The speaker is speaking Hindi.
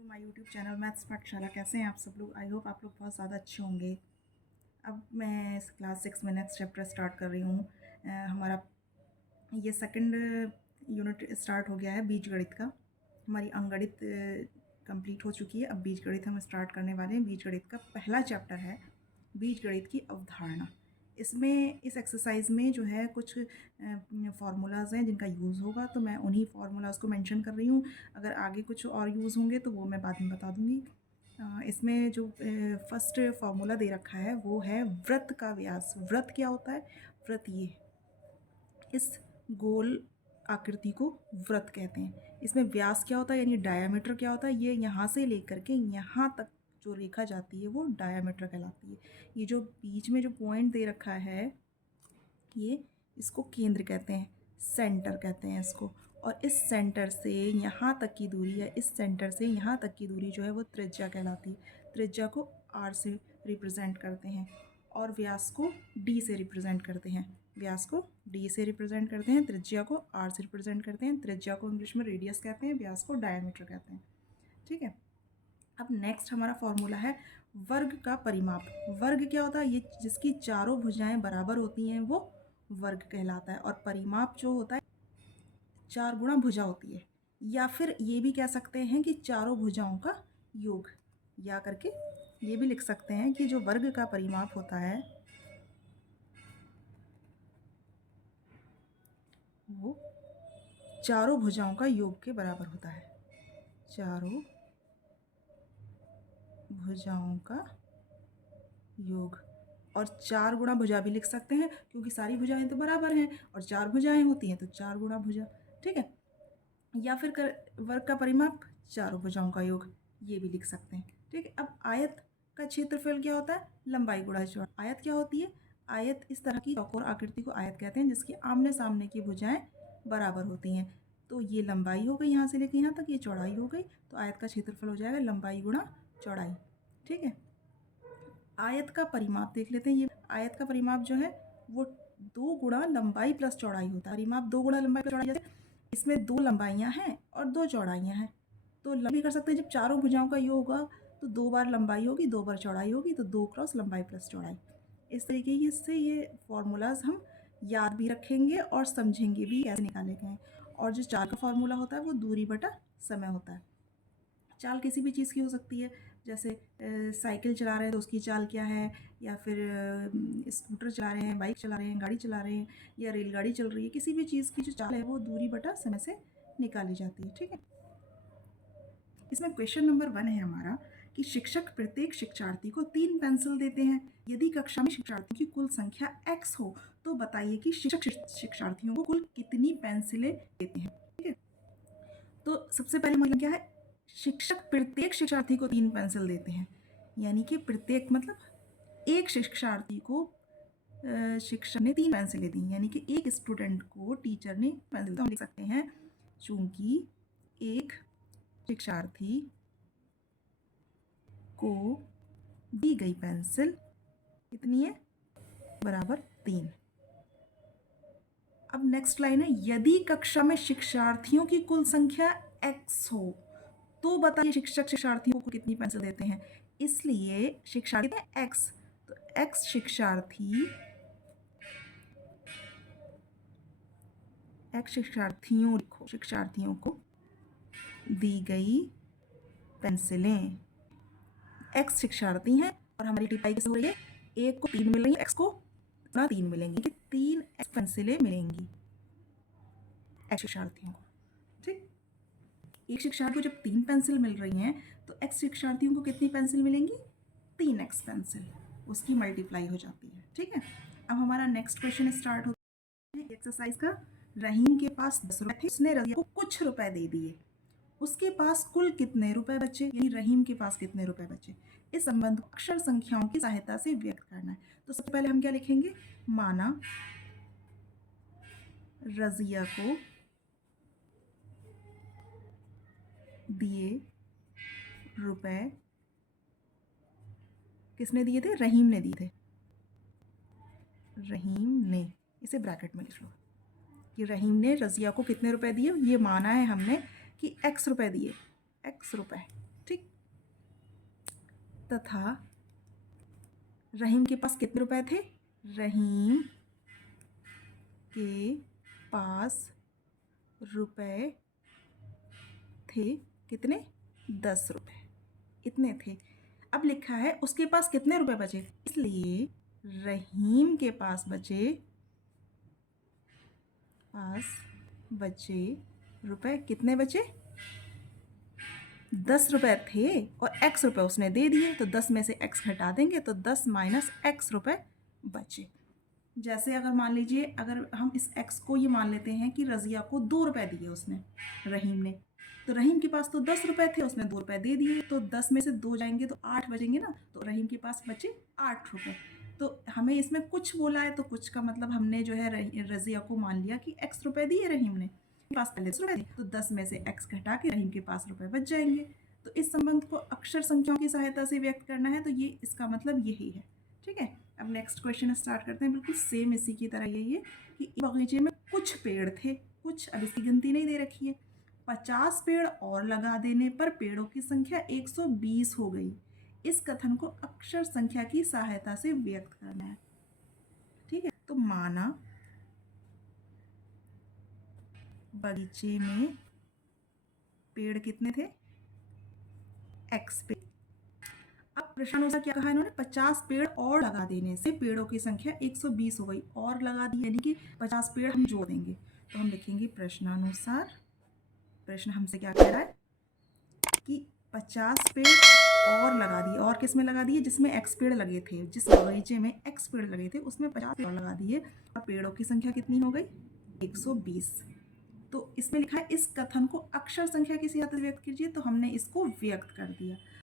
माय यूट्यूब चैनल मैथ्स पाठशाला। कैसे हैं आप सब लोग? आई होप आप लोग बहुत ज़्यादा अच्छे होंगे। अब मैं क्लास 6 में नेक्स्ट चैप्टर स्टार्ट कर रही हूँ। हमारा ये सेकंड यूनिट स्टार्ट हो गया है बीजगणित का। हमारी अंकगणित कंप्लीट हो चुकी है। अब बीजगणित हम स्टार्ट करने वाले हैं। बीजगणित का पहला चैप्टर है बीजगणित की अवधारणा। इसमें इस एक्सरसाइज में जो है कुछ फार्मूलाज हैं जिनका यूज़ होगा, तो मैं उन्हीं फार्मूलाज को मेंशन कर रही हूँ। अगर आगे कुछ और यूज़ होंगे तो वो मैं बाद में बता दूँगी। इसमें जो फर्स्ट फार्मूला दे रखा है वो है वृत्त का व्यास। वृत्त क्या होता है? वृत्त ये इस गोल आकृति को वृत्त कहते हैं। इसमें व्यास क्या होता है यानी डायामीटर क्या होता है? ये यहाँ से लेकर के यहाँ तक जो रेखा जाती है वो डायामीटर कहलाती है। ये जो बीच में जो पॉइंट दे रखा है ये इसको केंद्र कहते हैं, सेंटर कहते हैं इसको। और इस सेंटर से यहाँ तक की दूरी है, इस सेंटर से यहाँ तक की दूरी जो है वो त्रिज्या कहलाती है। त्रिज्या को r से रिप्रेजेंट करते हैं और व्यास को d से रिप्रेजेंट करते हैं। व्यास को d से रिप्रेजेंट करते हैं, त्रिज्या को r से रिप्रेजेंट करते हैं। त्रिज्या को इंग्लिश में रेडियस कहते हैं, व्यास को डायमीटर कहते हैं। ठीक है। अब नेक्स्ट हमारा फॉर्मूला है वर्ग का परिमाप। वर्ग क्या होता है? ये जिसकी चारों भुजाएं बराबर होती हैं वो वर्ग कहलाता है। और परिमाप जो होता है 4 गुणा भुजा होती है, या फिर ये भी कह सकते हैं कि चारों भुजाओं का योग। या करके ये भी लिख सकते हैं कि जो वर्ग का परिमाप होता है वो चारों भुजाओं का योग के बराबर होता है। चारों भुजाओं का योग। और 4 गुणा भुजा भी लिख सकते हैं क्योंकि सारी भुजाएं तो बराबर हैं और 4 भुजाएं होती हैं तो 4 गुणा भुजा। ठीक है। या फिर वर्ग का परिमाप चारों भुजाओं का योग, ये भी लिख सकते हैं। ठीक है। अब आयत का क्षेत्रफल क्या होता है? लंबाई गुणा चौड़ाई। आयत क्या होती है? आयत इस तरह की चौकोर आकृति को आयत कहते हैं जिसकी आमने सामने की भुजाएं बराबर होती हैं। तो ये लंबाई हो गई, यहाँ से लेकर यहाँ तक ये चौड़ाई हो गई। तो आयत का क्षेत्रफल हो जाएगा लंबाई गुणा चौड़ाई। ठीक है। आयत का परिमाप देख लेते हैं। ये आयत का परिमाप जो है वो 2 गुणा लंबाई प्लस चौड़ाई होता है। परिमाप 2 गुणा लंबाई प्लस चौड़ाई। जैसे इसमें 2 लंबाइयाँ हैं और 2 चौड़ाइयाँ हैं, तो लंबाई कर सकते हैं। जब चारों भुजाओं का योग होगा तो 2 बार लंबाई होगी, 2 बार चौड़ाई होगी, तो 2 क्रॉस लंबाई प्लस चौड़ाई। इस तरीके से ये फॉर्मूलाज हम याद भी रखेंगे और समझेंगे भी कैसे निकाले गए हैं। और जो चाल का फॉर्मूला होता है वो दूरी बटा समय होता है। चाल किसी भी चीज़ की हो सकती है, जैसे साइकिल चला रहे हैं तो उसकी चाल क्या है, या फिर स्कूटर चला रहे हैं, बाइक चला रहे हैं, गाड़ी चला रहे हैं, या रेलगाड़ी चल रही है। किसी भी चीज़ की जो चाल है वो दूरी बटा समय से निकाली जाती है। ठीक है। इसमें क्वेश्चन नंबर 1 है हमारा कि शिक्षक प्रत्येक शिक्षार्थी को 3 पेंसिल देते हैं। यदि कक्षा में शिक्षार्थियों की कुल संख्या x हो तो बताइए कि शिक्षक शिक्षार्थियों को कुल कितनी पेंसिलें देते हैं। ठीक है। तो सबसे पहले मतलब क्या है? शिक्षक प्रत्येक शिक्षार्थी को 3 पेंसिल देते हैं, यानी कि प्रत्येक मतलब एक शिक्षार्थी को शिक्षक ने 3 पेंसिलें दी, यानी कि एक स्टूडेंट को टीचर ने पेंसिल। तो हम लिख सकते हैं चूंकि एक शिक्षार्थी को दी गई पेंसिल कितनी है? बराबर 3। अब नेक्स्ट लाइन है यदि कक्षा में शिक्षार्थियों की कुल संख्या x हो तो बताइए शिक्षक शिक्षार्थियों को कितनी पेंसिल देते हैं। इसलिए शिक्षार्थी x, तो x शिक्षार्थियों को दी गई पेंसिलें। x शिक्षार्थी हैं और हमारी टिप्पणी कैसे हो रही है? एक को 3 मिल रही है, x को 3 मिलेंगी, 3 पेंसिलें मिलेंगी x शिक्षार्थियों को। ठीक। एक शिक्षार्थी को जब 3 पेंसिल मिल रही हैं तो x शिक्षार्थियों को कितनी पेंसिल मिलेंगी? 3x पेंसिल, उसकी मल्टीप्लाई हो जाती है। ठीक है। अब हमारा नेक्स्ट क्वेश्चन स्टार्ट होता है एक्सरसाइज का। रहीम के पास 10 रुपए थे, उसने रजिया को कुछ रुपए दे दिए। उसके पास कुल कितने रुपए बचे, यानी रहीम के पास कितने रुपए बचे। इस संबंध को अक्षर संख्याओं की सहायता से व्यक्त करना है। तो सबसे पहले हम क्या लिखेंगे? माना रजिया को दिए रुपए किसने दिए थे? रहीम ने दिए थे। रहीम ने, इसे ब्रैकेट में लिख लो कि रहीम ने रजिया को कितने रुपए दिए। ये माना है हमने कि x रुपए दिए, x रुपए। ठीक। तथा रहीम के पास कितने रुपए थे? रहीम के पास रुपए थे कितने? 10 रुपए, इतने थे। अब लिखा है उसके पास कितने रुपए बचे, इसलिए रहीम के पास बचे रुपए, कितने बचे? 10 रुपए थे और x रुपए उसने दे दिए, तो 10 में से x घटा देंगे तो 10 माइनस x रुपए बचे। जैसे अगर मान लीजिए, अगर हम इस x को ये मान लेते हैं कि रज़िया को 2 रुपए दिए उसने, रहीम ने, तो रहीम के पास तो 10 रुपए थे, उसने 2 रुपए दे दिए, तो 10 में से 2 जाएंगे तो 8 बचेंगे ना, तो रहीम के पास बचे 8 रुपए। तो हमें इसमें कुछ बोला है, तो कुछ का मतलब हमने जो है रज़िया को मान लिया कि x रुपए दिए रहीम ने, पास पहले 10 रुपए थे, तो 10 में से x घटा के रहीम के पास रुपए बच जाएंगे। तो इस संबंध को अक्षर संख्याओं की सहायता से व्यक्त करना है, तो ये इसका मतलब यही है। ठीक है, अब नेक्स्ट क्वेश्चन स्टार्ट करते हैं। बिल्कुल सेम इसी की तरह यही है कि बगीचे में कुछ पेड़ थे, कुछ, अब इसकी गिनती नहीं दे रखी है। 50 पेड़ और लगा देने पर पेड़ों की संख्या 120 हो गई। इस कथन को अक्षर संख्या की सहायता से व्यक्त करना है। ठीक है, तो माना बगीचे में पेड़ कितने थे? x पेड़। अब प्रश्नानुसार क्या कहा इन्होंने? 50 पेड़ और लगा देने से पेड़ों की संख्या 120 हो गई, और लगा दी यानी कि 50 पेड़ हम जोड़ देंगे। तो हम लिखेंगे प्रश्नानुसार, प्रश्न हमसे क्या कह रहा है कि 50 पेड़ और लगा दिए, और किस में लगा दिए? जिसमें x पेड़ लगे थे, जिस बगीचे में x पेड़ लगे थे उसमें 50 पेड़ लगा दिए, और पेड़ों की संख्या कितनी हो गई? 120। तो इसमें लिखा है इस कथन को अक्षर संख्या की सहायता से व्यक्त कीजिए, तो हमने इसको व्यक्त कर दिया।